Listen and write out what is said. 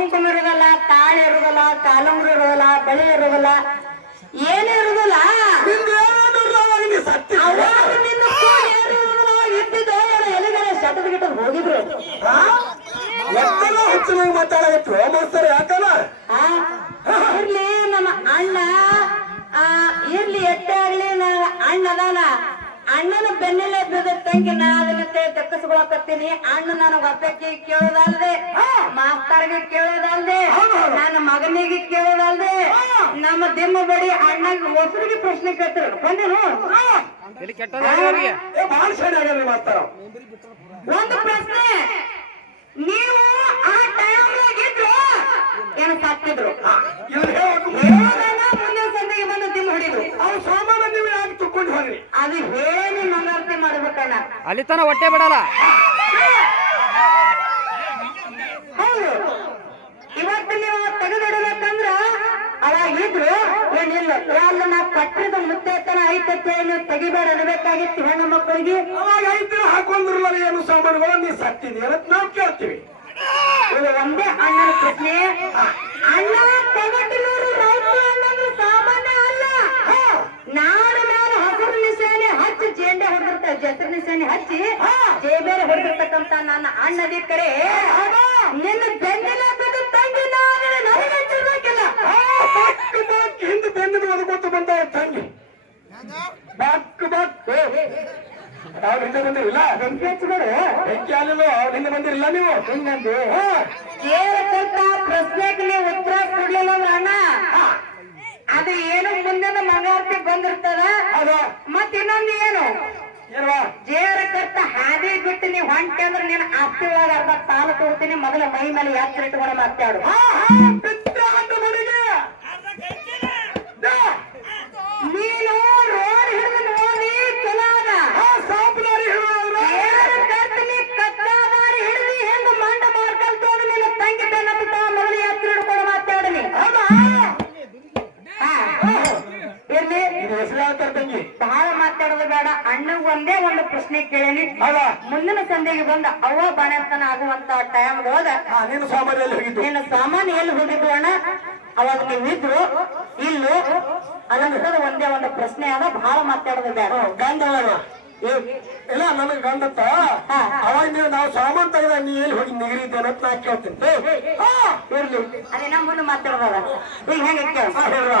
ಕುಂಕುಮ ಇರುದಲ್ಲ, ತಾಳಿ ಇರುದಲ್ಲ, ಕಾಲಂಗ್ರಿ ಇರುದಲ್ಲ, ಬಳಿ ಇರುದಲ್ಲ, ಏನು ಇರುದಿಲ್ಲ. ಶಟದ ಗಿಟ್ಟದ ಹೋಗಿದ್ರು ಮಾತಾಡಬೇಕು ಮಾಸ್ತರ್ ಯಾಕಲ್ಲ ಇರ್ಲಿ ನಮ್ಮ ಅಣ್ಣ ಇರ್ಲಿ ಎಷ್ಟೇ ಆಗ್ಲಿ ಅಣ್ಣ ಅದಾನ. ಅಣ್ಣನ ಬೆನ್ನೆಲೆ ಬಿದ್ದ ತಂಗಿ ನಾ ಅದನ್ನ ತಕ್ಕಿಸ್ಕೊಳಕತ್ತೀನಿ. ಅಣ್ಣ ನನಗ ಅಪ್ಪಕ್ಕೆ ಕೇಳೋದಲ್ದೆ, ಮಾಸ್ತರ್ಗೆ ಕೇಳೋದಲ್ದೆ, ನನ್ನ ಮಗನಿಗೆ ಕೇಳೋದಲ್ದೆ, ನಮ್ಮ ದಿಮ್ಮ ಬಡಿ ಅಣ್ಣಗೆ ಹೊಸರಿಗೆ ಪ್ರಶ್ನೆ ಕೇಳ್ತಿರು ಬಂದೇನು. ಒಂದು ಪ್ರಶ್ನೆ, ನೀವು ಆ ಟೈಮ್ನಾಗಿದ್ರು ಏನು ಸತ್ತಿದ್ರು ಮುಂದಿನ ಸಂದಿಗೆ ಬಂದು ದಿಮ್ಮ ಹೊಡಿದ್ರು. ಅವ್ರು ಸಾಮಾನ್ಯ ನೀವು ಯಾಕೆ ತಕೊಂಡು ಹೋಗ್ರಿ? ಅದು ಹೇಳಿ ಮಂಗಾರತಿ ಮಾಡ್ಬೇಕಣ್ಣ. ಅಲ್ಲಿ ತನ ಹೊಟ್ಟೆ ಬಿಡಲ್ಲ. ಹೌದು, ಇವತ್ತು ನೀವು ತೆಗೆದಿಡಬೇಕಂದ್ರ ಅವಾಗಿದ್ರು ಏನಿಲ್ಲ. ಎಲ್ಲ ನಾ ಪಟ್ಟದ ಮುತ್ತೇತನ ಐತತ್ತೆ ನೀವು ತೆಗಿಬೇಡ ಅನ್ಬೇಕಾಗಿತ್ತು ಹೆಣ್ಣು ಮಕ್ಕಳಿಗೆ. ಅವಾಗ ಐತಿರ ಹಾಕೊಂಡ್ರಲ್ಲ ಏನು ಸಾಮಾನುಗಳು ನೀ ಸತ್ತಿದೆ ಅಂತ ನಾವು ಕೇಳ್ತೀವಿ. ಇದು ಒಂದೇ ಅಣ್ಣನ ಪ್ರಶ್ನೆ. ಅಣ್ಣ ತೊಗಟಿನೂರು ರೈತ ಅನ್ನೋದು ಸಾಮಾನ್ಯ ಅಲ್ಲ. ನಾನು ಹಸಿರು ನಿಶಾನೆ ಹಚ್ಚಿ ಜೇಂಡೆ ಹೊಡೆದಿರ್ತಾರೆ, ಜಸರು ನಿಶಾನೆ ಹಚ್ಚಿ ಜೇಬೇರೆ ಹೊಡೆದಿರ್ತಕ್ಕಂತ ನನ್ನ ಅಣ್ಣದಿ ಕರೆ ನಿನ್ನ ಬೆನ್ನಿನ ಬಿದ್ದು ತಂಗಿ ನನಗೆ ಹಚ್ಚಿರ್ಬೇಕಿಲ್ಲ. ಹಿಂದೆ ಬೆನ್ನಿನ ಒದಗೊತ್ತು ಬಂದ ತಂಗಿ ಬಕ್ ಬಕ್ ಅವ್ರು ಹಿಂದೆ ಬಂದಿರಲಿಲ್ಲ. ಬೆಂಕಿ ಹಚ್ಚಿದ್ರು ಬೆಂಕಿ ಹಾಲಿಲ್ಲ, ಅವ್ರು ಹಿಂದೆ ಬಂದಿರಲಿಲ್ಲ. ನೀವು ಹಿಂಗಂದು ಪ್ರಶ್ನೆಗೆ ನೀವು ಉತ್ತರ ಕೊಡ್ಲಿಲ್ಲ ಅಂದ್ರೆ ಅಣ್ಣ ಅದು ಏನು ಮುಂದಿನ ಮಂಗಾರತಿ ಬಂದಿರ್ತದ. ಮತ್ ಇನ್ನೊಂದು ಏನು ಜೇರ ಕರ್ತ ಹಾದಿ ಬಿಟ್ಟು ನೀವು ಹೊಂಟೆ ಅಂದ್ರೆ ನೀನು ಆಸ್ತಿ ಒಳಗ ಅರ್ಧ ಸಾಲ ತೋರ್ತೀನಿ. ಮೊದಲ ಮೈ ಮೇಲೆ ಯಾತ್ರೆ ಇಟ್ಕೊಂಡು ಮಾತಾಡು. ನೀನು ರೋಡ್ ಹಿಡಿದು ನೋಡಿ ಚಲಾದ ಕತ್ತಾದಾರಿ ಹಿಡಿದು ಹೆಂಗ ಮಂಡ ಮಾರ್ಕಲ್ ತೋಡು ನಿನ್ನ ತಂಗಿ ಬೆನ್ನತ್ತ ಮೊದಲು ಯಾತ್ರೆ ಹಿಡ್ಕೊಂಡು ಮಾತಾಡಲಿ. ಇರ್ಲಿ, ತಂಗಿ ಬಹಳ ಮಾತಾಡೋದು ಬೇಡ. ಅಣ್ಣಗ್ ಒಂದೇ ಒಂದು ಪ್ರಶ್ನೆ ಕೇಳೇನಿ. ಮುಂದಿನ ಸಂಧಿಗೆ ಬಂದ ಅವ್ವ ಬಾಣತನ ಆಗುವಂತ ಟೈಮ್ದೊಳಗ ನೀನು ಸಾಮಾನ್ಯಲ್ಲಿ ಹೋಗಿದ್ದು. ನೀನು ಸಾಮಾನ್ಯ ಎಲ್ಲಿ ಹೋಗಿದ್ದು ಅಣ್ಣ? ಅವಾಗ ನೀವಿದ್ರು ಇಲ್ಲೂ ಅದನ್ನ ಒಂದೇ ಒಂದು ಪ್ರಶ್ನೆ ಅದ. ಬಹಳ ಮಾತಾಡೋದು ಬೇಡ. ಗಂಡ ಇಲ್ಲ ನನಗೆ ಗಂಡತ್ತ ಅವಾಗ ನೀವು ನಾವು ಸಾಮಾನ್ ತೆಗೆದ ನೀ ಎಲ್ಲಿ ಹೋಗಿ ನಿಗರಿದ್ದೇನೆ ಅಂತ ನಾ ಕೇಳ್ತೀನಿ. ಇರ್ಲಿ, ಅದೇ ನಾ ಮುಂದೆ ಮಾತಾಡೋದ ಈಗ ಹೆಂಗೆ ಕೇಳ